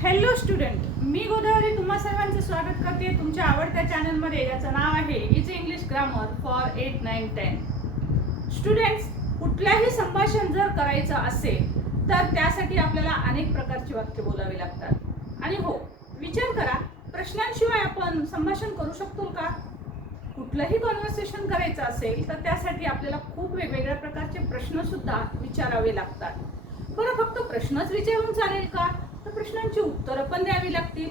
Hello student मी गोदावरी तुम्हा सर्वांचं स्वागत करते. तुमच्या आवडत्या चॅनलमध्ये याचं नाव आहे is English grammar for eight nine ten students कुठल्याही संभाषण जर करायचं असेल तर त्यासाठी आपल्याला अनेक प्रकारची वाक्य बोलावी लागतात. आणि हो विचार करा प्रश्नांशिवाय आपण संभाषण करू शकतो का? कुठलंही कॉन्व्हर्सेशन करायचं असेल तर त्यासाठी आपल्याला खूप वेगवेगळ्या प्रकारचे प्रश्नसुद्धा विचारावे लागतात. बरं फक्त प्रश्नच विचारून चालेल का? तर प्रश्नांची उत्तरं पण द्यावी लागतील.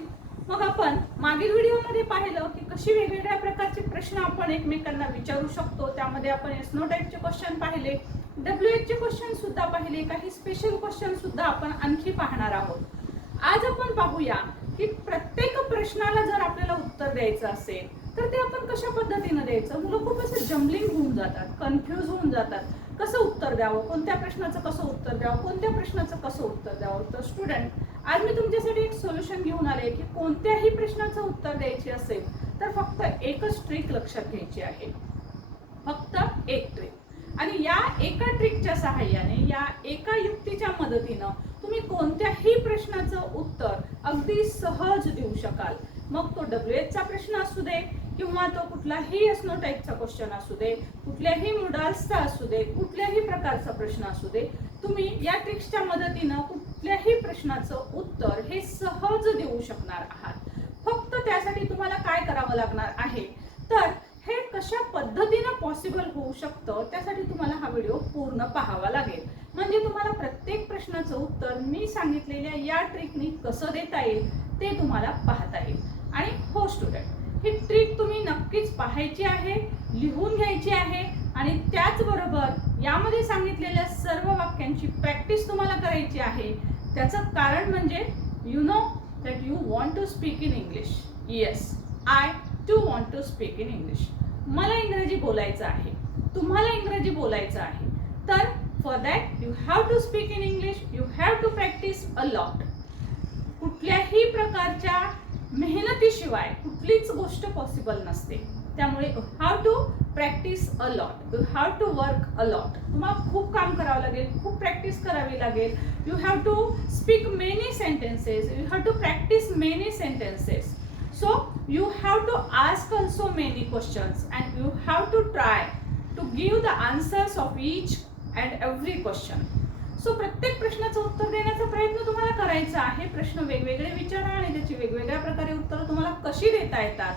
मग आपण मागील व्हिडिओमध्ये पाहिलं की कशी वेगवेगळ्या प्रकारचे प्रश्न आपण एकमेकांना विचारू शकतो. त्यामध्ये आपण एस नो टाईपचे क्वेश्चन पाहिले. डब्ल्यू एचचे क्वेश्चन सुद्धा पाहिले. काही स्पेशल क्वेश्चन सुद्धा आपण आणखी पाहणार आहोत. आज आपण पाहूया की प्रत्येक प्रश्नाला जर आपल्याला उत्तर द्यायचं असेल तर ते आपण कशा पद्धतीनं द्यायचं? मुलं खूप असं जम्बलिंग होऊन जातात कन्फ्यूज होऊन जातात. कसं उत्तर द्यावं? कोणत्या प्रश्नाचं कसं उत्तर द्यावं? कोणत्या प्रश्नाचं कसं उत्तर द्यावं? तर स्टुडंट आज मी तुमच्यासाठी एक सोल्युशन घेऊन आले की कोणत्याही प्रश्नाचं उत्तर द्यायचे असेल तर फक्त एकच ट्रिक लक्षात घ्यायची आहे. फक्त एक ट्रिक आणि या एका ट्रिकच्या सहाय्याने या एका युक्तीच्या मदतीनं तुम्ही कोणत्याही प्रश्नाचं उत्तर अगदी सहज देऊ शकाल. मग तो डब्ल्यू एचचा प्रश्न असू दे किंवा तो कुठलाही असनो टाईपचा क्वेश्चन असू दे कुठल्याही मुडाल्सचा असू दे कुठल्याही प्रकारचा प्रश्न असू दे तुम्ही या ट्रिक्सच्या मदतीनं कुठल्याही प्रश्नाचं उत्तर हे सहज देऊ शकणार आहात. फक्त त्यासाठी तुम्हाला काय करावं लागणार आहे? तर हे कशा पद्धतीनं पॉसिबल होऊ शकतं त्यासाठी तुम्हाला हा व्हिडिओ पूर्ण पाहावा लागेल. म्हणजे तुम्हाला प्रत्येक प्रश्नाचं उत्तर मी सांगितलेल्या या ट्रिकनी कसं देता येईल ते तुम्हाला पाहता येईल. आणि हो स्टुडंट ही ट्रिक तुम्ही नक्कीच पाहायची आहे लिहून घ्यायची आहे आणि त्याचबरोबर यामध्ये सांगितलेल्या सर्व वाक्यांची प्रॅक्टिस तुम्हाला करायची आहे. त्याचं कारण म्हणजे you know that you want to speak in English yes I too want to speak in English मला इंग्रजी बोलायचं आहे. तुम्हाला इंग्रजी बोलायचं आहे. तर for that you have to speak in English you have to practice a lot कुठल्याही प्रकारच्या मेहनतीशिवाय कुठलीच गोष्ट पॉसिबल नसते. त्यामुळे have to practice a lot you have to work a lot तुम्हाला खूप काम करावं लागेल खूप प्रॅक्टिस करावी लागेल. You have to speak many sentences you have to practice many sentences so you have to ask also many questions and you have to try to give the answers of each and every question so प्रत्येक प्रश्नाचं उत्तर देण्याचा प्रयत्न तुम्हाला करायचा आहे. प्रश्न वेगवेगळे विचारा आणि त्याची वेगवेगळ्या प्रकारे उत्तरं तुम्हाला कशी देता येतात?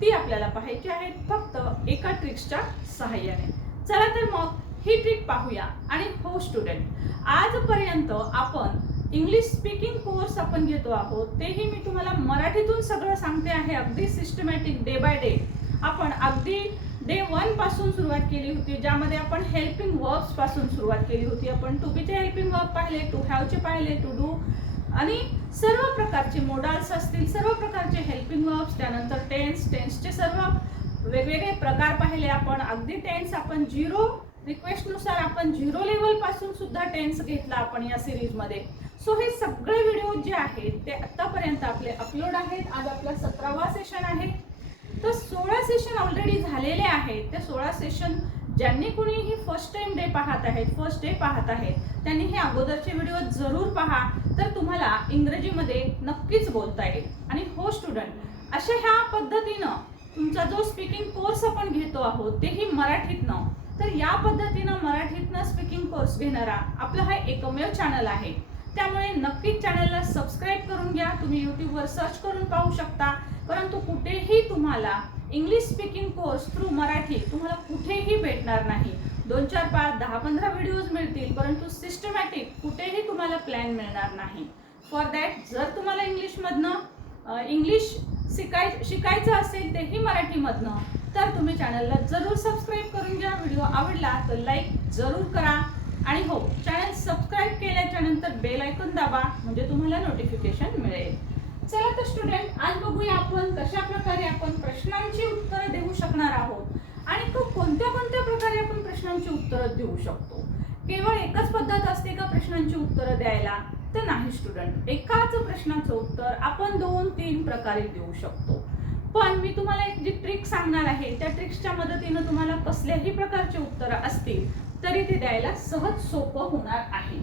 ती आपल्याला पाहायची आहेत फक्त एका ट्रिक्सच्या सहाय्याने. चला तर मग ही ट्रिक पाहूया. आणि हो स्टुडंट आजपर्यंत आपण इंग्लिश स्पीकिंग कोर्स आपण घेतो आहोत. तेही मी तुम्हाला मराठीतून सगळं सांगते आहे. अगदी सिस्टमॅटिक डे बाय डे आपण अगदी डे वनपासून सुरुवात केली होती ज्यामध्ये आपण हेल्पिंग वर्क्सपासून सुरुवात केली होती. आपण टू बीचे हेल्पिंग वर्ब पाहिले टू हॅवचे पाहिले टू डू आणि सर्व प्रकारचे मोडाल्स असतील सर्व प्रकारचे हेल्पिंग वर्ब्स त्यानंतर टेन्स टेन्सचे सर्व वेगवेगळे प्रकार पाहिले आपण. अगदी टेन्स आपण झिरो रिक्वेस्टनुसार आपण झिरो लेवलपासून सुद्धा टेन्स घेतला आपण या सिरीजमध्ये सो हे सगळे व्हिडिओ जे आहेत ते आत्तापर्यंत आपले अपलोड आहेत. आज आपला सतरावा सेशन आहे. तर सोळा सेशन ऑलरेडी झालेले आहेत. ते सोळा सेशन ज्यांनी कुणीही फर्स्ट टाइम डे पाहत आहेत फर्स्ट डे पाहत आहेत त्यांनी हे अगोदरचे व्हिडिओ जरूर पहा. तर तुम्हाला इंग्रजीमध्ये नक्कीच बोलता येईल. आणि हो स्टुडंट अशा ह्या पद्धतीनं तुमचा जो स्पीकिंग कोर्स आपण घेतो आहोत तेही मराठीतनं. तर या पद्धतीनं मराठीतनं स्पीकिंग कोर्स घेणारा आपला हा एकमेव चॅनल आहे. त्यामुळे नक्कीच चॅनलला सबस्क्राईब करून घ्या. तुम्ही यूट्यूबवर सर्च करून पाहू शकता. परंतु कुठेही तुम्हाला English speaking course through Marathi तुम्हाला कुठेही भेटणार नाही. दोन चार पाच दहा पंधरा व्हिडिओज मिळतील परंतु सिस्टमॅटिक कुठेही तुम्हाला प्लॅन मिळणार नाही. फॉर दॅट जर तुम्हाला इंग्लिशमधनं इंग्लिश शिकाय शिकायचं असेल तेही मराठीमधनं तर तुम्ही चॅनलला जरूर सबस्क्राईब करून घ्या. व्हिडिओ आवडला तर लाईक जरूर करा. आणि हो चॅनल सबस्क्राईब केल्याच्यानंतर बेल ऐकून दाबा म्हणजे तुम्हाला नोटिफिकेशन मिळेल. चला तर स्टुडंट आज बघूया आपण कशा प्रकारे आपण प्रश्नांची उत्तरं देऊ शकणार आहोत. आणि तो कोणत्या कोणत्या प्रकारे आपण प्रश्नांची उत्तरं देऊ शकतो? केवळ एकच पद्धत असते का प्रश्नांची उत्तरं द्यायला? तर नाही स्टुडंट एकाच प्रश्नाचं उत्तर आपण दोन तीन प्रकारे देऊ शकतो. पण मी तुम्हाला एक जी ट्रिक सांगणार आहे त्या ट्रिक्सच्या मदतीनं तुम्हाला कसल्याही प्रकारचे उत्तरं असतील तरी ते द्यायला सहज सोपं होणार आहे.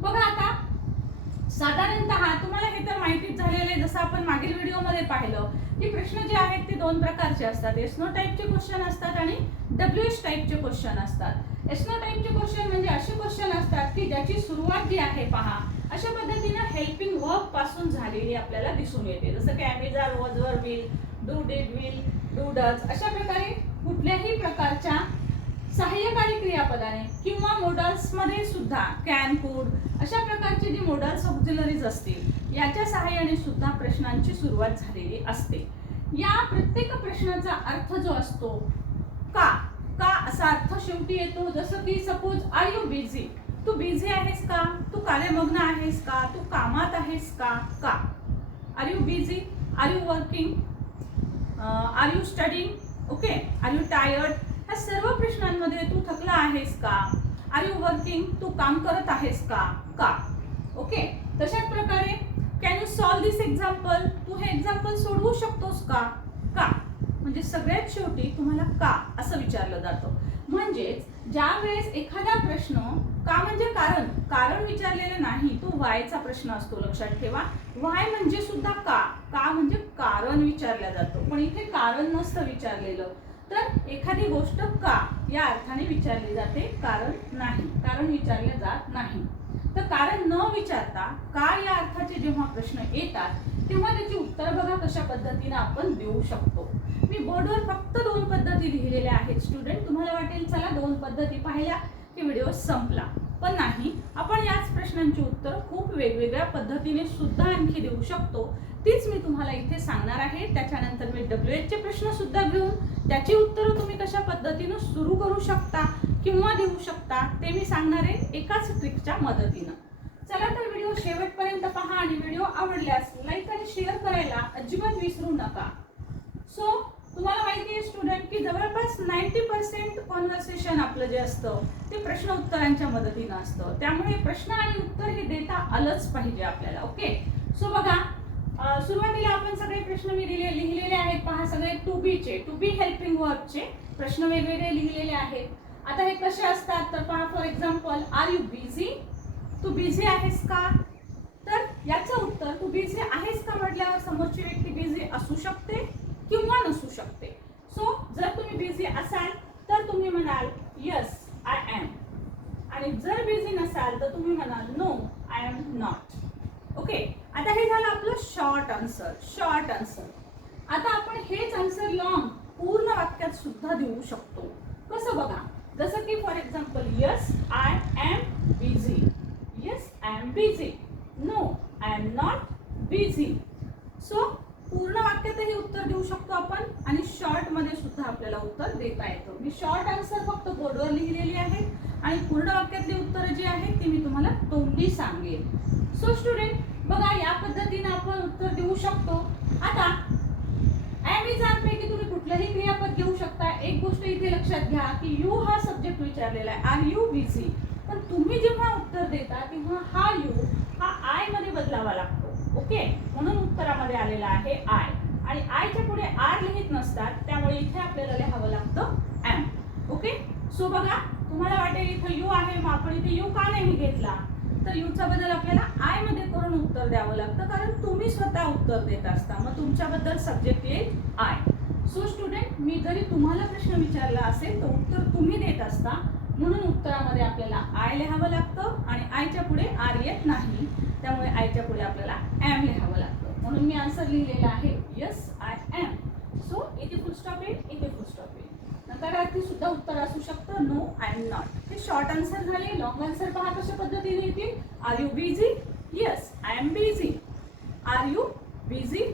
बघा आता साधारणतः तुम्हाला हे तर माहितीच झालेलं आहे जसं आपण मागील व्हिडिओमध्ये पाहिलं की प्रश्न जे आहेत ते दोन प्रकारचे असतात. एसनो टाईपचे क्वेश्चन असतात आणि डब्ल्यू एस टाईपचे क्वेश्चन असतात. एसनो टाईपचे क्वेश्चन म्हणजे असे क्वेश्चन असतात की ज्याची सुरुवात जी आहे पहा अशा पद्धतीनं हेल्पिंग वर्कपासून झालेली आपल्याला दिसून येते. जसं की ॲमेझॉन वॉजवर will do did will do does अशा प्रकारे कुठल्याही प्रकारच्या सहाय्यकारी क्रियापदाने किंवा मोडल्समध्ये सुद्धा कॅन कुड अशा प्रकारचे जे मोडल्स ऑक्झिलरीज असतील याच्या सहाय्याने सुद्धा प्रश्नांची सुरुवात झालेली असते. या प्रत्येक प्रश्नाचा अर्थ जो असतो का? का असा अर्थ शेवटी येतो? जसं की सपोज आर यू बिझी तू बिझी आहेस का? तू कार्यमग्न आहेस का? तू कामात आहेस का? का? Are you busy are you working are you studying okay are you tired ह्या सर्व प्रश्नांमध्ये तू थकला आहेस का? आर यू वर्किंग तू काम करत आहेस का? का? ओके तशाच प्रकारे can you solve this example तू हे एक्झाम्पल सोडवू शकतोस का? का? म्हणजे सगळ्यात शेवटी तुम्हाला का असं विचारलं जातं. म्हणजेच ज्या वेळेस एखादा प्रश्न का म्हणजे कारण कारण विचारलेलं नाही तो वायचा प्रश्न असतो लक्षात ठेवा. वाय म्हणजे सुद्धा का? का म्हणजे कारण विचारलं जातं. पण इथे कारण नसतं विचारलेलं. तर एखादी गोष्ट का या अर्थाने विचारली जाते? कारण नाही. कारण विचारले जात नाही. तर कारण न विचारता का या अर्थाचे जेव्हा प्रश्न येतात तेव्हा त्याची उत्तर बघा कशा पद्धतीने आपण देऊ शकतो. मी बोर्डवर फक्त दोन पद्धती लिहिलेल्या आहेत स्टुडंट तुम्हाला वाटेल चला दोन पद्धती पाहिल्या की व्हिडिओ संपला. पण नाही. आपण याच प्रश्नांची उत्तर खूप वेगवेगळ्या पद्धतीने सुद्धा आणखी देऊ शकतो. तीच मी तुम्हाला इथे सांगणार आहे. त्याच्यानंतर मी डब्ल्यू एचचे प्रश्नसुद्धा घेऊन त्याची उत्तरं तुम्ही कशा पद्धतीनं सुरू करू शकता किंवा देऊ शकता ते मी सांगणार आहे एकाच ट्रिकच्या मदतीनं. चला तर व्हिडिओ शेवटपर्यंत पहा आणि व्हिडिओ आवडल्यास लाईक आणि शेअर करायला अजिबात विसरू नका. सो तुम्हाला माहिती आहे स्टुडंट की जवळपास नाईन्टी पर्सेंट कॉन्व्हर्सेशन आपलं जे असतं ते प्रश्न उत्तरांच्या मदतीनं असतं. त्यामुळे प्रश्न आणि उत्तर हे देता आलंच पाहिजे आपल्याला ओके सो बघा सुरुवातीला आपण सगळे प्रश्न मी दिले लिहिलेले आहेत. पहा सगळे टू बीचे टू बी हेल्पिंग वर्कचे प्रश्न वेगवेगळे लिहिलेले आहेत. आता हे कसे असतात? तर पहा for example are you busy Tu busy आहेस का? तर याचं उत्तर तू बिझी आहेस का म्हटल्यावर समोरची व्यक्ती बिझी असू शकते किंवा नसू शकते. सो जर तुम्ही बिझी असाल तर तुम्ही म्हणाल यस आय एम आणि जर बिझी नसाल तर तुम्ही म्हणाल no I am not okay short answer short answer आता आपण हेच आन्सर लॉंग पूर्ण वाक्यात सुद्धा देऊ शकतो. कसं बघा जसं की for example yes I am busy yes I am busy no I am not busy so पूर्ण वाक्यातही उत्तर देऊ शकतो आपण आणि शॉर्टमध्ये सुद्धा आपल्याला उत्तर देता येतं. मी शॉर्ट आन्सर फक्त बोर्डवर लिहिलेली आहे आणि पूर्ण वाक्यातली उत्तरं जी आहेत ती मी तुम्हाला तोंडी सांगेन. सो स्टुडंट बघा या पद्धतीने आपण उत्तर देऊ शकतो. आता ॲमेझॉन तुम्ही कुठलंही क्रियापद घेऊ शकता. एक गोष्ट इथे लक्षात घ्या की यू हा सब्जेक्ट विचारलेला आहे. आर यू बिझी पण तुम्ही जेव्हा उत्तर देता तेव्हा हा यू हा आयमध्ये बदलावा लागतो. ओके म्हणून उत्तरामध्ये आलेला आहे आय आणि आयच्या पुढे आर लिहित नसतात त्यामुळे इथे आपल्याला लिहावं लागतं एम ओके सो बघा तुम्हाला वाटेल इथं यू आहे मग आपण इथे यू का नाही घेतला? तर यूचा बदल आपल्याला आयमध्ये करून उत्तर द्यावं लागतं कारण तुम्ही स्वतः उत्तर देत असता. मग तुमच्याबद्दल सब्जेक्ट येईल आय सो स्टुडंट मी जरी तुम्हाला प्रश्न विचारला असेल तर उत्तर तुम्ही देत असता. म्हणून उत्तरामध्ये आपल्याला आय लिहावं लागतं आणि आयच्या पुढे आर येत नाही. त्यामुळे आयच्या पुढे आपल्याला एम लिहावं लागतं. म्हणून मी आन्सर लिहिलेला आहे यस आय एम सो इथे फुल स्टॉप येईल इथे फुल स्टॉप सुद्धा उत्तर असू शकतं नो आय एम नॉट हे शॉर्ट आन्सर झाले लॉंग आन्सर पहा कशा पद्धतीने येतील. Are you busy yes I am busy are you busy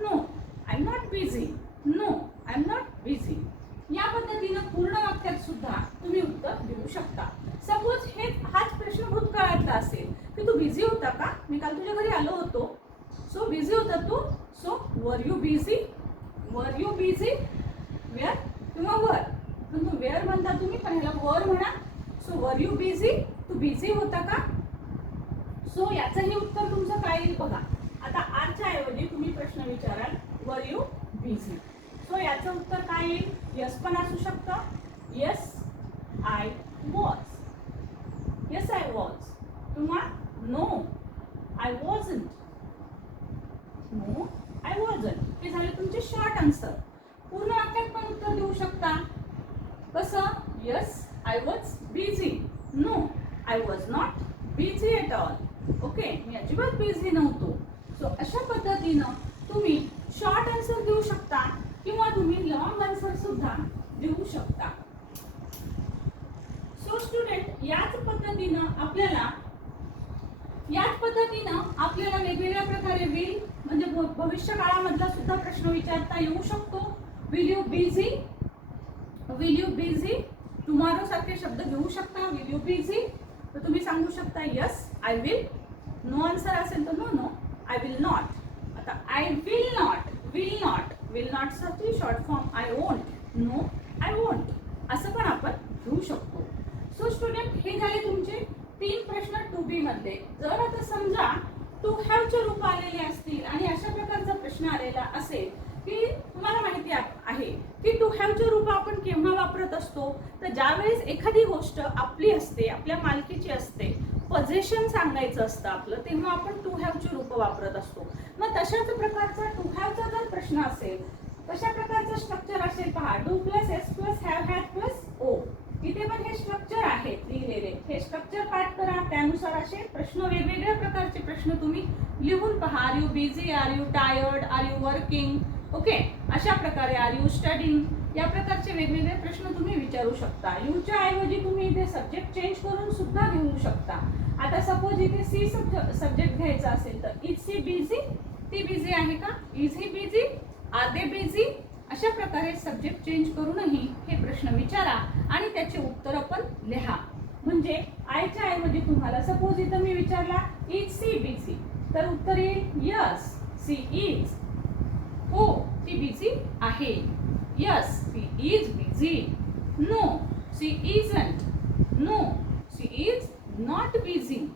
no I am not busy no I am not busy या पद्धतीनं पूर्ण वाक्यात सुद्धा तुम्ही उत्तर देऊ शकता. सपोज हे हाच प्रश्न भूतकाळातला असेल की तू बिझी होता का? मी काल तुझ्या घरी आलो होतो. सो बिझी होता तू? So were you busy were you busy were किंवा वर. परंतु वेअर म्हणता तुम्ही पण ह्याला वर म्हणा. सो वर यू बिझी तू बिझी होता का? सो याचंही उत्तर तुमचं काय येईल बघा. आता आजच्या ऐवजी तुम्ही प्रश्न विचाराल वर यू बिझी सो याचं उत्तर काय येईल? यस पण असू शकतं. Yes I was yes I was किंवा no I was no I was हे झाले तुमचे शॉर्ट आन्सर पूर्ण वाक्यात पण उत्तर देऊ शकता. कसं? Yes I was busy no I was not busy at all okay मी अजिबात बिझी नव्हतो. सो अशा पद्धतीनं तुम्ही शॉर्ट आन्सर देऊ शकता किंवा तुम्ही लॉंग आन्सर सुद्धा देऊ शकता. सो स्टुडंट याच पद्धतीनं आपल्याला याच पद्धतीनं आपल्याला वेगवेगळ्या प्रकारे विल म्हणजे भ- भविष्य काळामधला सुद्धा प्रश्न विचारता येऊ शकतो. Will you busy will you busy tomorrow सारखे शब्द घेऊ शकता. विल यू बिझी तर तुम्ही सांगू शकता yes I will no answer असेल तर no no I will not आता I will not will not will नॉटसाठी short form I won't no I won't असं पण आपण घेऊ शकतो. सो स्टुडंट हे झाले तुमचे तीन प्रश्न टू बी मध्ये. जर आता समजा टू हॅवचे रूप आलेले असतील आणि अशा प्रकारचा प्रश्न आलेला असेल की तुम्हाला माहिती आहे की टू हॅवचे रूप आपण केव्हा वापरत असतो? तर ज्यावेळेस एखादी गोष्ट आपली असते आपल्या मालकीची असते पजेशन सांगायचं असतं आपलं तेव्हा आपण टू हॅवचे रूप वापरत असतो. मग तशाच प्रकारचा टू हॅवचा जर प्रश्न असेल तशा प्रकारचं स्ट्रक्चर असेल पहा do plus S plus have have plus O इथे पण हे स्ट्रक्चर आहेत लिहिलेले. हे स्ट्रक्चर पाठ करा त्यानुसार असे प्रश्न वेगवेगळ्या प्रकारचे प्रश्न तुम्ही लिहून पहा. Are you busy are you tired are you working okay अशा प्रकारे आर यू स्टडिंग या प्रकारचे वेगवेगळे प्रश्न तुम्ही विचारू शकता. यूच्या ऐवजी तुम्ही इथे सब्जेक्ट चेंज करून सुद्धा घेऊ शकता. आता सपोज इथे सी सब्जेक्ट घ्यायचा असेल तर इज सी बिझी ती बिझी आहे का? Is he busy are they busy अशा प्रकारे सब्जेक्ट चेंज करूनही हे प्रश्न विचारा आणि त्याचे उत्तर पण लिहा. म्हणजे आयच्या ऐवजी तुम्हाला सपोज इथं मी विचारला इज सी बिझी तर उत्तर येईल यस सी इज हो. ही बिझी आहे yes she is busy no she isn't no she is not busy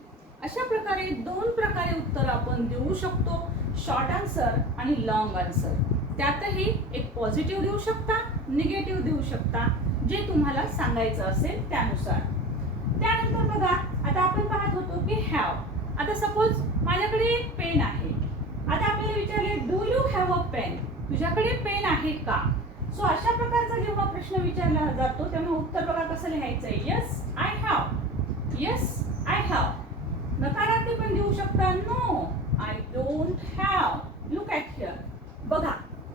अशा प्रकारे दोन प्रकारे उत्तर आपण देऊ शकतो. शॉर्ट आन्सर आणि लॉंग आन्सर त्यातही एक पॉझिटिव्ह देऊ शकता निगेटिव्ह देऊ शकता जे तुम्हाला सांगायचं असेल त्यानुसार. त्यानंतर बघा आता आपण पाहत होतो की हॅव आता सपोज माझ्याकडे एक पेन आहे. आता आपल्याला विचारले do you have a pen तुझ्याकडे पेन आहे का? सो अशा प्रकारचा जेव्हा प्रश्न विचारला जातो तेव्हा उत्तर बघा कसं लिहायचंय. Yes I have yes I have नकारार्थी पण देऊ शकता? No I don't have look at here बघा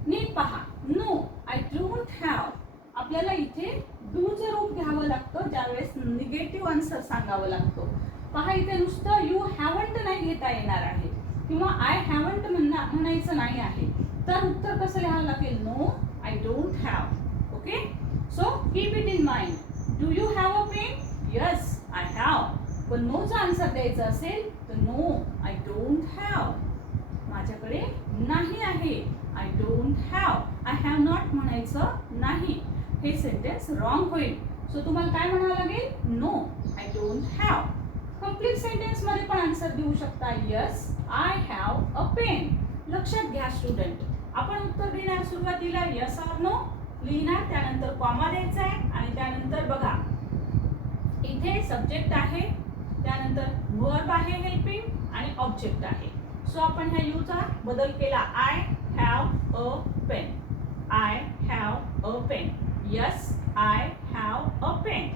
नीट पहा. नो आय डोंट हॅव आपल्याला इथे डूचं रूप घ्यावं लागतं ज्यावेळेस निगेटिव्ह आन्सर सांगावं लागतो. पहा इथे नुसतं यू हॅवंट नाही घेता येणार आहे. किंवा आय हॅवंट म्हणणं म्हणायचं नाही आहे. तर उत्तर कसं लिहावं लागेल? No I don't have okay so keep it in mind do you have a pen yes I have पण नोचा आन्सर द्यायचा असेल तर नो आय डोंट हॅव माझ्याकडे नाही आहे. I don't have I have not म्हणायचं नाही. हे सेंटेन्स रॉंग होईल. सो तुम्हाला काय म्हणावं लागेल? No I don't have complete सेंटेन्समध्ये पण आन्सर देऊ शकता. Yes I have a pen लक्षात घ्या स्टुडंट आपण उत्तर देणार सुरुवातीला यस आर नो लिहिणार त्यानंतर कॉमा द्यायचा आहे आणि त्यानंतर बघा. इथे सब्जेक्ट आहे त्यानंतर वर्ब आहे हेल्पिंग आणि ऑब्जेक्ट आहे. सो आपण ह्या यूचा बदल केला. I have a pen I have a pen yes I have a pen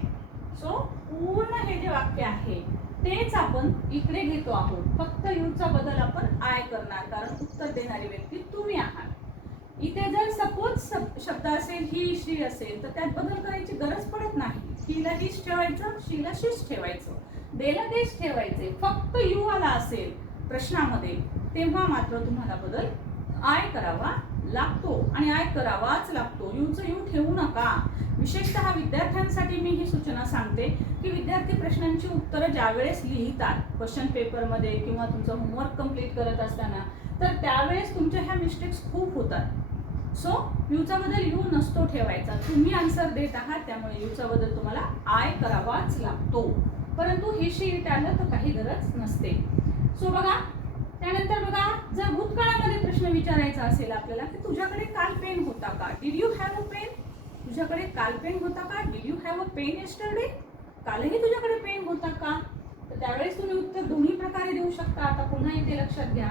so पूर्ण हे जे वाक्य आहे तेच आपण इकडे घेतो आहोत. फक्त यूचा बदल आपण आय करणार कारण उत्तर देणारी व्यक्ती तुम्ही आहात. इथे जर सपोज शब्द असेल ही श्री असेल तर त्यात बदल करायची गरज पडत नाही. हिला हिश ठेवायचं शीला शीच ठेवायचं. देला देश ठेवायचे. फक्त युवाला असेल प्रश्नामध्ये तेव्हा मात्र तुम्हाला बदल आय करावा लागतो आणि आय करावाच लागतो. यूचं यू ठेवू नका. विशेषतः विद्यार्थ्यांसाठी मी ही सूचना सांगते की विद्यार्थी प्रश्नांची उत्तरं ज्यावेळेस लिहितात क्वेश्चन पेपरमध्ये किंवा तुमचं होमवर्क कंप्लीट करत असताना तर त्यावेळेस तुमच्या ह्या मिस्टेक्स खूप होतात. सो यूचा बदल यू नसतो ठेवायचा. तुम्ही आन्सर देत आहात त्यामुळे यूचा बदल तुम्हाला आय करावाच लागतो. परंतु हे शीट आलं तर काही गरज नसते. सो बघा त्यानंतर बघा जर भूतकाळामध्ये प्रश्न विचारायचा असेल आपल्याला की तुझ्याकडे काल पेन होता का? Did you have a pen तुझ्याकडे काल पेन होता का? Did you have a pen yesterday कालही तुझ्याकडे पेन होता का? तर त्यावेळेस तुम्ही उत्तर दोन्ही प्रकारे देऊ शकता. आता पुन्हा इथे लक्षात घ्या.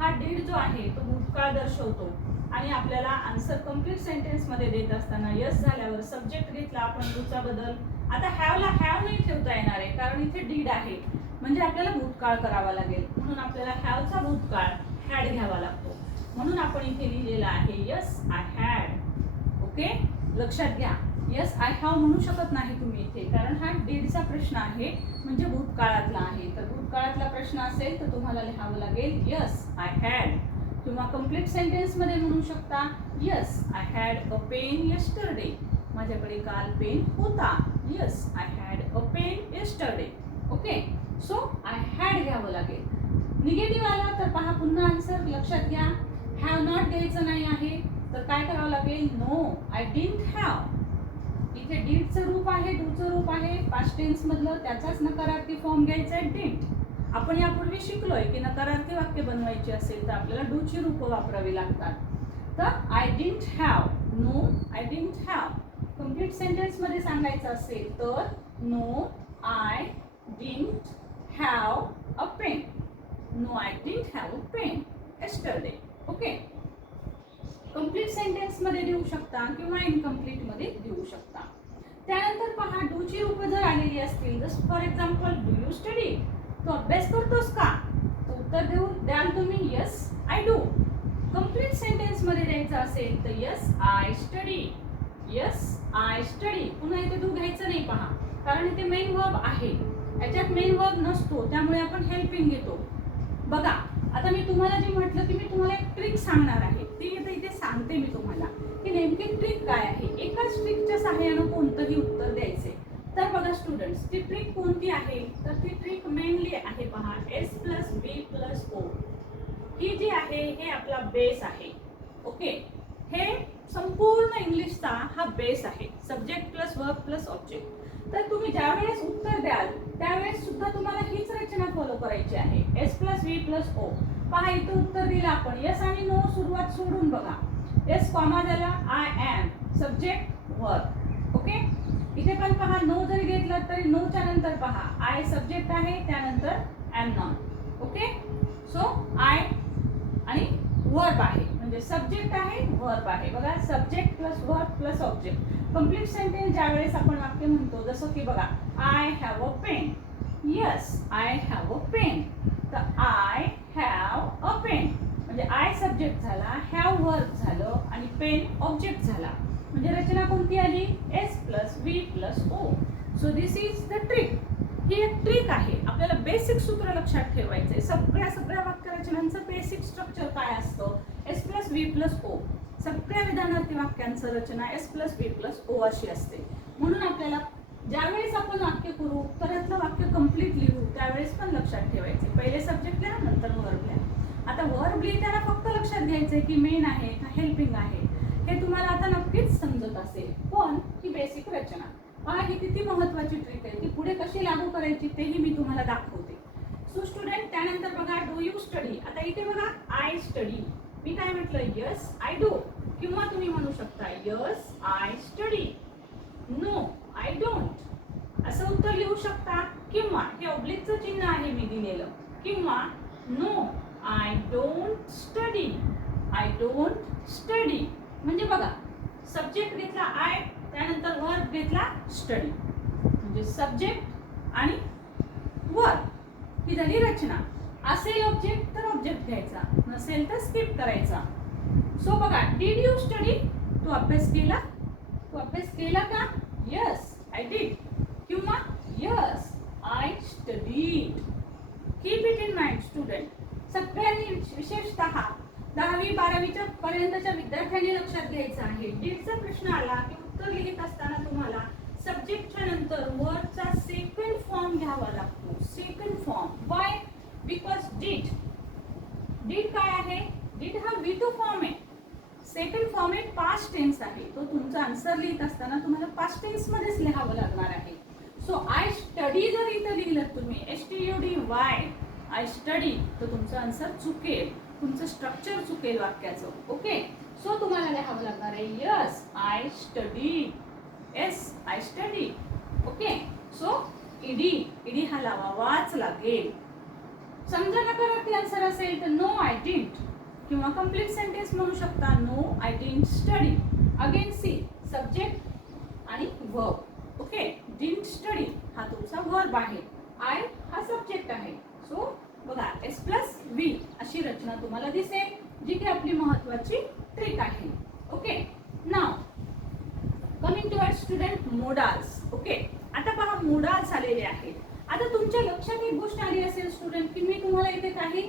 हा डीड जो आहे तो भूतकाळ दर्शवतो. आणि आपल्याला आन्सर कंप्लीट सेंटेन्समध्ये देत असताना यस झाल्यावर सब्जेक्ट घेतला आपण दुचा बदल. आता हॅवला हॅव नाही ठेवता येणार आहे कारण इथे डीड आहे. म्हणजे आपल्याला भूतकाळ करावा लागेल. म्हणून आपल्याला हॅवचा भूतकाळ हॅड घ्यावा लागतो. म्हणून आपण इथे लिहिलेलं आहे यस आय हॅड ओके लक्षात घ्या. यस आय हॅव म्हणू शकत नाही तुम्ही इथे कारण हा डीडचा प्रश्न आहे म्हणजे भूतकाळातला आहे. तर भूतकाळातला प्रश्न असेल तर तुम्हाला लिहावं लागेल यस आय हॅड किंवा कंप्लीट सेंटेन्समध्ये म्हणू शकता yes I had a pen yesterday माझ्याकडे काल पेन होता. Yes I had a pen yesterday okay so I had घ्यावं लागेल. निगेटिव्ह आला तर पहा पुन्हा आन्सर लक्षात घ्या. हॅव नॉट द्यायचं नाही आहे तर काय करावं लागेल? नो आय डिंट हॅव इथे डीडचं रूप आहे डूचं रूप आहे. पास्ट टेन्स मधलं त्याचाच नकारार्थी फॉर्म घ्यायचा आहे डिंट आपण यापूर्वी शिकलोय की नकारार्थी वाक्य बनवायची असेल तर आपल्याला डूची रूपं वापरावी लागतात. तर I didn't have no I didn't have complete सेंटेन्समध्ये सांगायचं असेल तर no I didn't have a pen no I didn't have a pen yesterday. Okay complete सेंटेन्समध्ये देऊ शकता किंवा इनकम्प्लीटमध्ये देऊ शकता. त्यानंतर पहा डूची रूपं जर आलेली असतील just for example do you study तू अभ्यास करतोस का? तो उत्तर देऊ द्याल तुम्ही यस आय डू कंप्लीट सेंटेन्समध्ये द्यायचं असेल तर yes I study yes I study पुन्हा इथे तू घ्यायचं नाही पहा. कारण इथे मेन वर्ब आहे. याच्यात मेन वर्क नसतो त्यामुळे आपण हेल्पिंग घेतो. बघा आता मी तुम्हाला जे म्हटलं की मी तुम्हाला एक ट्रिक सांगणार आहे. ती आता इथे सांगते मी तुम्हाला. की नेमकी ट्रिक काय आहे? एकाच ट्रिकच्या सहाय्यानं कोणतंही उत्तर द्यायचे तर बघा स्टुडंट्स ती ट्रिक कोणती आहे? तर ती ट्रिक मेनली आहे पहा S plus B plus O ही जी आहे हे आपला बेस आहे. ओके हे संपूर्ण इंग्लिशचा हा बेस आहे. Subject plus verb plus object तर तुम्ही ज्यावेळेस उत्तर द्याल त्यावेळेस सुद्धा तुम्हाला हीच रचना फॉलो करायची आहे. S plus V plus O पहा इथं उत्तर दिलं आपण. यस आणि नो सुरुवात सोडून बघा. यस कॉमा झाला I am subject verb okay इथे पण पहा नो जरी घेतलं तरी नोच्या नंतर पहा. आय सब्जेक्ट आहे त्यानंतर am noun okay so I आणि वर्ब आहे. म्हणजे सब्जेक्ट आहे वर्ब आहे. बघा subject plus verb plus object complete sentence ज्यावेळेस आपण वाक्य म्हणतो जसं की बघा I have a pen yes I have a pen तर आय हॅव अ पेन म्हणजे आय सब्जेक्ट झाला हॅव वर्क झालं आणि पेन ऑब्जेक्ट झाला. म्हणजे रचना कोणती आली? S plus V plus O so this is the trick ही एक ट्रिक आहे. आपल्याला बेसिक सूत्र लक्षात ठेवायचं आहे सगळ्या सगळ्या वाक्यरचनांचं बेसिक स्ट्रक्चर काय असतं? S plus V plus O सगळ्या विधानार्थी वाक्यांचं रचना S plus V plus O अशी असते. म्हणून आपल्याला ज्यावेळेस आपण वाक्य करू परतलं वाक्य कंप्लीट लिहू त्यावेळेस पण लक्षात ठेवायचे. पहिले सब्जेक्ट लिहा नंतर वर्ब लिहा. आता वर्ब लिहिताना फक्त लक्षात घ्यायचंय की मेन आहे का हेल्पिंग आहे. हे तुम्हाला आता नक्कीच समजत असेल. पण ही बेसिक रचना. पहा ही किती महत्त्वाची ट्रिक आहे. ती पुढे कशी लागू करायची तेही मी तुम्हाला दाखवते. सो स्टुडंट त्यानंतर बघा डू यू स्टडी आता इथे बघा आय स्टडी मी काय म्हटलं यस आय डू किंवा तुम्ही म्हणू शकता yes I study no I don't असं उत्तर लिहू शकता किंवा हे ऑब्लिकचं चिन्ह आहे मी दिलेलं किंवा no I don't study I don't study म्हणजे बघा सब्जेक्ट घेतला आय त्यानंतर वर्क घेतला स्टडी म्हणजे सब्जेक्ट आणि वर्क ही झाली रचना. असेल ऑब्जेक्ट तर ऑब्जेक्ट घ्यायचा. नसेल तर स्किप करायचा. सो बघा डीड यू स्टडी तू अभ्यास केला? तू अभ्यास केला का? यस आय डीड किंवा yes I studied keep it in mind student सगळ्यांनी विशेषतः दहावी बारावीच्या पर्यंतच्या विद्यार्थ्यांनी लक्षात घ्यायचं आहे. डीडचा प्रश्न आला की उत्तर लिहित असताना तुम्हाला सब्जेक्टच्या नंतर वरचा सेकंड फॉर्म घ्यावा लागतो. Second form why because did did काय आहे? डीड हा वी टू फॉर्म आहे. सेकंड फॉर्म आहे पास्ट टेन्स आहे. तो तुमचा आन्सर लिहित असताना तुम्हाला पास्ट टेन्समध्येच लिहावं लागणार आहे. सो आय स्टडी जर इथं लिहिलं तुम्ही S T U D Y I study तर तुमचं आन्सर चुकेल. तुमचं स्ट्रक्चर चुकेल वाक्याचं. ओके सो तुम्हाला लिहावं लागणार आहे yes I study yes I study okay so ED ED हा लावावाच लागेल. समजा नकारार्थी आन्सर असेल तर नो आय डिंट किंवा कंप्लीट सेंटेन्स म्हणू शकता no I didn't study again see subject आणि वर्ब ओके डिंट स्टडी हा तुमचा वर्ब आहे. आय हा सब्जेक्ट आहे. सो बघा एस प्लस वी अशी रचना तुम्हाला दिसेल जी की आपली महत्वाची ट्रिक आहे. Okay now coming to our student modals okay आता पहा मोडाल्स आलेले आहेत. आता तुमच्या लक्षात एक गोष्ट आली असेल स्टुडंट की मी तुम्हाला इथे काही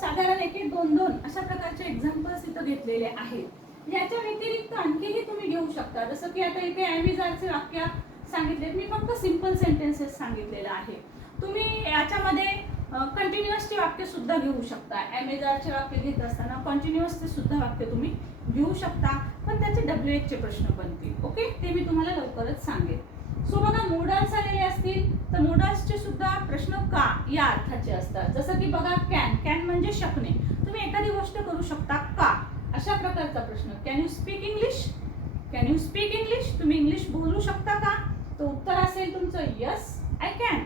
साधारण एक एक दोन दोन अशा प्रकारचे एक्झाम्पल्स इथं घेतलेले आहेत. याच्या व्यतिरिक्त आणखीही तुम्ही घेऊ शकता. जसं की आता इथे ॲमेझॉनचे वाक्य सांगितले. मी फक्त सिंपल सेंटेन्सेस सांगितलेलं आहे. तुम्ही याच्यामध्ये कंटिन्युअसचे वाक्य सुद्धा घेऊ शकता. ॲमेझॉनचे वाक्य घेत असताना कंटिन्युअसचे सुद्धा वाक्य तुम्ही घेऊ शकता. पण त्याचे डब्ल्यू एचचे प्रश्न बनतील. ओके ते मी तुम्हाला लवकरच सांगेन. सो बघा मोडल्स आलेले असतील तर मोडल्सचे सुद्धा प्रश्न का या अर्थाचे असतात? जसं की बघा कॅन कॅन म्हणजे शकणे. तुम्ही एखादी गोष्ट करू शकता का? अशा प्रकारचा प्रश्न. Can you speak English can you speak English तुम्ही इंग्लिश बोलू शकता का? तर उत्तर असेल तुमचं yes I can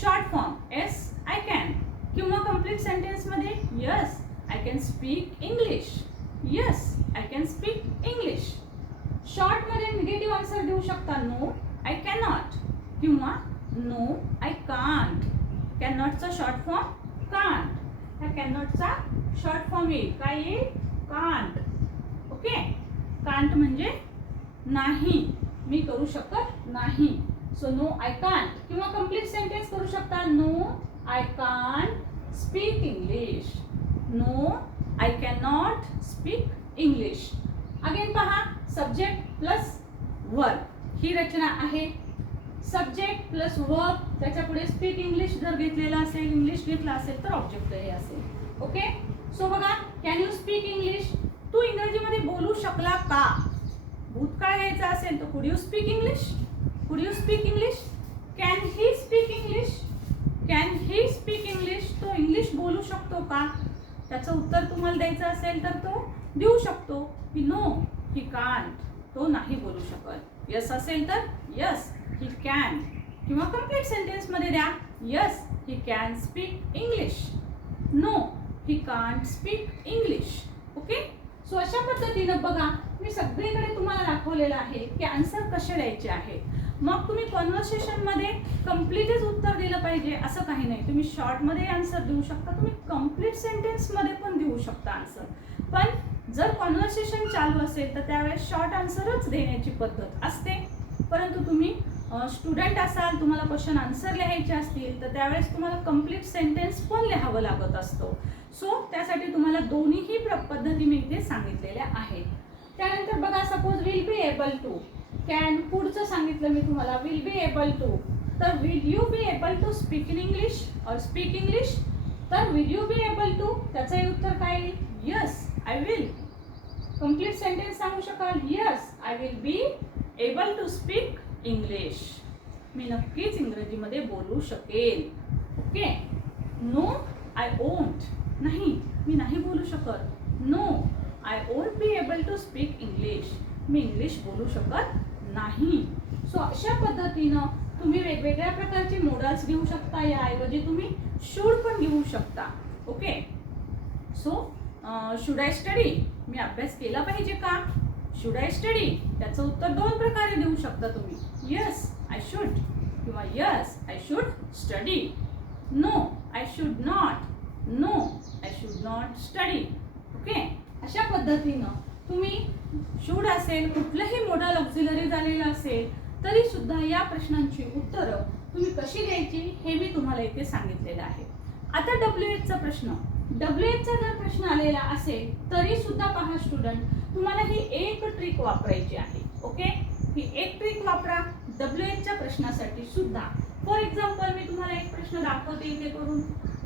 short form yes I can किंवा complete सेंटेन्समध्ये yes I can speak English yes I can speak English शॉर्टमध्ये निगेटिव्ह आन्सर देऊ शकता नो आय कॅनॉट किंवा नो आय कांट कॅनॉटचा शॉर्ट फॉर्म कांट ह्या कॅनॉटचा शॉर्ट फॉर्म येईल. काय येईल? कांट ओके कांट म्हणजे नाही. मी करू शकत नाही. सो नो आय कांट किंवा कंप्लीट सेंटेन्स करू शकता. No I can't speak English no I can not speak English again पहा. सब्जेक्ट प्लस वर्क ही रचना आहे. सब्जेक्ट प्लस वर्क त्याच्या पुढे स्पीक इंग्लिश जर घेतलेला असेल इंग्लिश घेतला असेल तर ऑब्जेक्ट हे असेल. ओके सो बघा कॅन यू स्पीक इंग्लिश तू इंग्रजीमध्ये बोलू शकला का? भूतकाळ घ्यायचा असेल तर could you speak English could you speak English can he speak English can he speak English तो इंग्लिश बोलू शकतो का? त्याचं उत्तर तुम्हाला द्यायचं असेल तर तो देऊ शकतो. की नो ही कांट तो नाही बोलू शकत. यस असेल तर यस ही कॅन किंवा कंप्लीट सेंटेन्समध्ये द्या. Yes he can speak English no he can't speak English okay so अशा पद्धतीनं बघा मी सगळीकडे तुम्हाला दाखवलेलं आहे की आन्सर कसे द्यायचे आहे मग तुम्ही कॉन्व्हर्सेशनमध्ये कम्प्लीटच उत्तर दिलं पाहिजे असं काही नाही. तुम्ही शॉर्टमध्ये आन्सर देऊ शकता. तुम्ही कंप्लीट सेंटेन्समध्ये पण देऊ शकता आन्सर पण जर कॉन्व्हर्सेशन चालू असेल तर त्यावेळेस शॉर्ट आन्सरच देण्याची पद्धत असते. परंतु तुम्ही स्टुडंट असाल तुम्हाला क्वेश्चन आन्सर लिहायचे असतील तर त्यावेळेस तुम्हाला कंप्लीट सेंटेन्स पण लिहावं लागत असतो. सो त्यासाठी तुम्हाला दोन्हीही प्र पद्धती मी इथे सांगितलेल्या आहेत. त्यानंतर बघा suppose will be able to can पुढचं सांगितलं मी तुम्हाला विल बी एबल टू तर will you be able to speak in English or speak English तर will you be able to त्याचंही उत्तर काय येईल? कंप्लीट सेंटेन्स सांगू शकाल? Yes I will be able to speak English मी नक्कीच इंग्रजीमध्ये बोलू शकेल. ओके नो आय ओंट नाही मी नाही बोलू शकत. No I won't be able to speak English me English बोलू शकत नाही. सो अशा पद्धतीनं तुम्ही वेगवेगळ्या प्रकारचे मोडल्स घेऊ शकता याऐवजी तुम्ही शूड पण घेऊ शकता. Okay so should I study मी अभ्यास केला पाहिजे का? शुड आय स्टडी त्याचं उत्तर दोन प्रकारे देऊ शकता तुम्ही. यस आय शुड किंवा yes I should study no I should not no I should not study okay अशा पद्धतीनं तुम्ही शूड असेल कुठलंही मोडल ऑक्झिलरी झालेलं असेल तरी सुद्धा या प्रश्नांची उत्तरं तुम्ही कशी द्यायची हे मी तुम्हाला इथे सांगितलेलं आहे. आता डब्ल्यू एचचा प्रश्न. डब्ल्यू एचचा जर प्रश्न आलेला असेल तरी सुद्धा पहा स्टुडंट तुम्हाला ही एक ट्रिक वापरायची आहे ओके ही एक ट्रिक वापरा डब्ल्यू एचच्या प्रश्नासाठी सुद्धा. फॉर एक्झाम्पल मी तुम्हाला एक प्रश्न दाखवते इथे करून.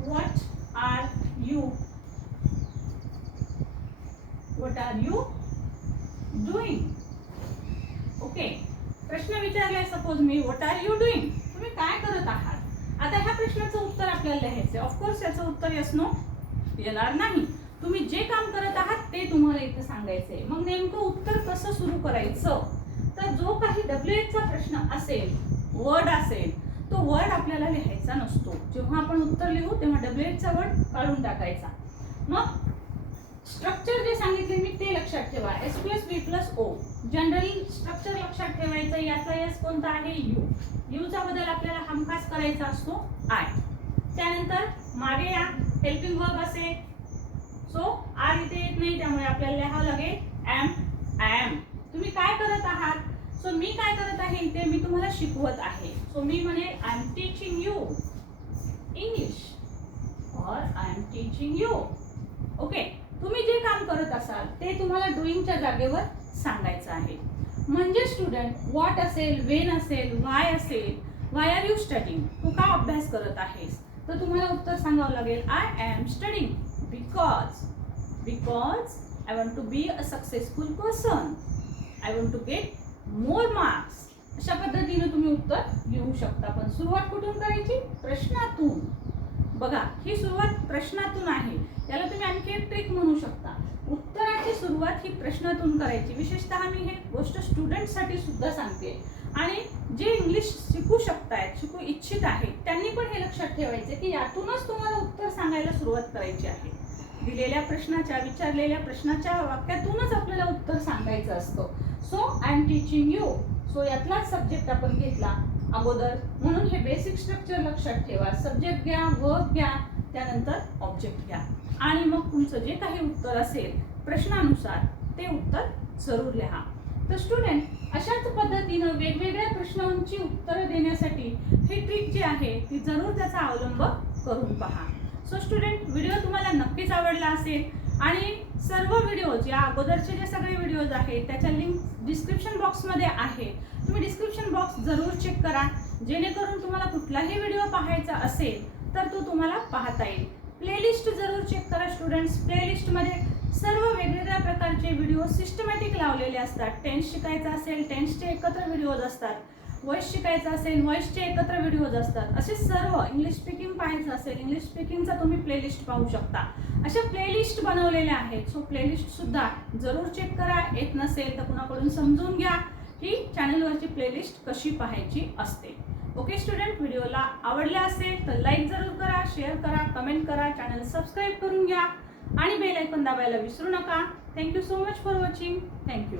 What are you what are you doing okay प्रश्न विचारलाय सपोज मी व्हॉट आर यू डुईंग तुम्ही काय करत आहात? आता ह्या प्रश्नाचं उत्तर आपल्याला लिहायचं ऑफकोर्स याचं उत्तर यस नो येणार नाही. तुम्ही जे काम करत आहात ते तुम्हाला इथे सांगायचंय. मग नेमकं उत्तर कसं सुरू करायचं? तर जो काही डब्ल्यू एचचा प्रश्न असेल वर्ड असेल तो वर्ड आपल्याला लिहायचा नसतो. जेव्हा आपण उत्तर लिहू तेव्हा डब्ल्यू एचचा वर्ड काढून टाकायचा. मग स्ट्रक्चर जे सांगितले मी ते लक्षात ठेवा. S plus B plus O generally structure लक्षात ठेवायचं. याचा एस कोणता आहे? यू यूचा बदल आपल्याला हमखास करायचा असतो आय त्यानंतर मागे या हेल्पिंग वर्ब असेल सो आर इथे येत नाही त्यामुळे आपल्याला लिहावं लागेल एम एम तुम्ही काय करत आहात? सो मी काय करत आहे इथे? मी तुम्हाला शिकवत आहे. सो मी म्हणे I am teaching you English or I am teaching you okay तुम्ही जे काम करत असाल ते तुम्हाला डुईंगच्या जागेवर सांगायचं आहे. म्हणजे स्टुडंट व्हॉट असेल वेन असेल वाय असेल वाय आर यू स्टडिंग तू का अभ्यास करत आहेस? तर तुम्हाला उत्तर सांगावं लागेल I am studying because because I want to be a successful person I want to get more marks अशा पद्धतीने तुम्ही उत्तर लिहू शकता. पण सुरुवात कुठून करायची? प्रश्नातून. बघा ही सुरुवात प्रश्नातून आहे. याला तुम्ही आणखी एक ट्रिक म्हणू शकता. उत्तराची सुरुवात ही प्रश्नातून करायची. विशेषतः मी हे गोष्ट स्टुडंटसाठी सुद्धा सांगते. आणि जे इंग्लिश शिकू शकतायत शिकू इच्छित आहेत त्यांनी पण हे लक्षात ठेवायचे की यातूनच तुम्हाला उत्तर सांगायला सुरुवात करायची आहे. दिलेल्या प्रश्नाच्या विचारलेल्या प्रश्नाच्या वाक्यातूनच आपल्याला उत्तर सांगायचं असतं. So I am teaching you so यातलाच subject आपण घेतला अगोदर. म्हणून हे बेसिक स्ट्रक्चर लक्षात ठेवा. सब्जेक्ट घ्या वर्क घ्या त्यानंतर ऑब्जेक्ट घ्या. आणि मग तुमचं जे काही उत्तर असेल प्रश्नानुसार ते उत्तर जरूर लिहा. तर स्टुडंट अशाच पद्धतीनं वेगवेगळ्या प्रश्नांची उत्तरं देण्यासाठी ही ट्रिक जी आहे ती जरूर त्याचा अवलंब करून पहा. सो स्टुडंट व्हिडिओ तुम्हाला नक्कीच आवडला असेल आणि सर्व व्हिडिओज या अगोदरचे जे सगळे व्हिडिओज आहेत त्याच्या लिंक डिस्क्रिप्शन बॉक्समध्ये आहे. तुम्ही डिस्क्रिप्शन बॉक्स जरूर चेक करा. जेणेकरून तुम्हाला कुठलाही व्हिडिओ पाहायचा असेल तर तो तुम्हाला पाहता येईल. प्लेलिस्ट जरूर चेक करा स्टुडंट्स प्लेलिस्टमध्ये सर्व वेगवेगळ्या प्रकारचे व्हिडिओ सिस्टमॅटिक लावलेले असतात. टेन्स शिकायचं असेल टेन्सचे एकत्र व्हिडिओज असतात. व्हॉइस शिकायचं असेल व्हॉइसचे एकत्र व्हिडिओज असतात. असे सर्व इंग्लिश स्पीकिंग पाहायचं असेल इंग्लिश स्पीकिंगचा तुम्ही प्लेलिस्ट पाहू शकता. अशा प्लेलिस्ट बनवलेल्या आहेत. सो प्लेलिस्टसुद्धा जरूर चेक करा. येत नसेल तर कुणाकडून समजून घ्या. की चॅनलवरची प्लेलिस्ट कशी पाहायची असते. ओके स्टुडंट व्हिडिओला आवडला असेल तर लाईक जरूर करा शेअर करा कमेंट करा चॅनल सबस्क्राईब करून घ्या. आणि बेल ऐकून दाबायला विसरू नका. Thank you so much for watching thank you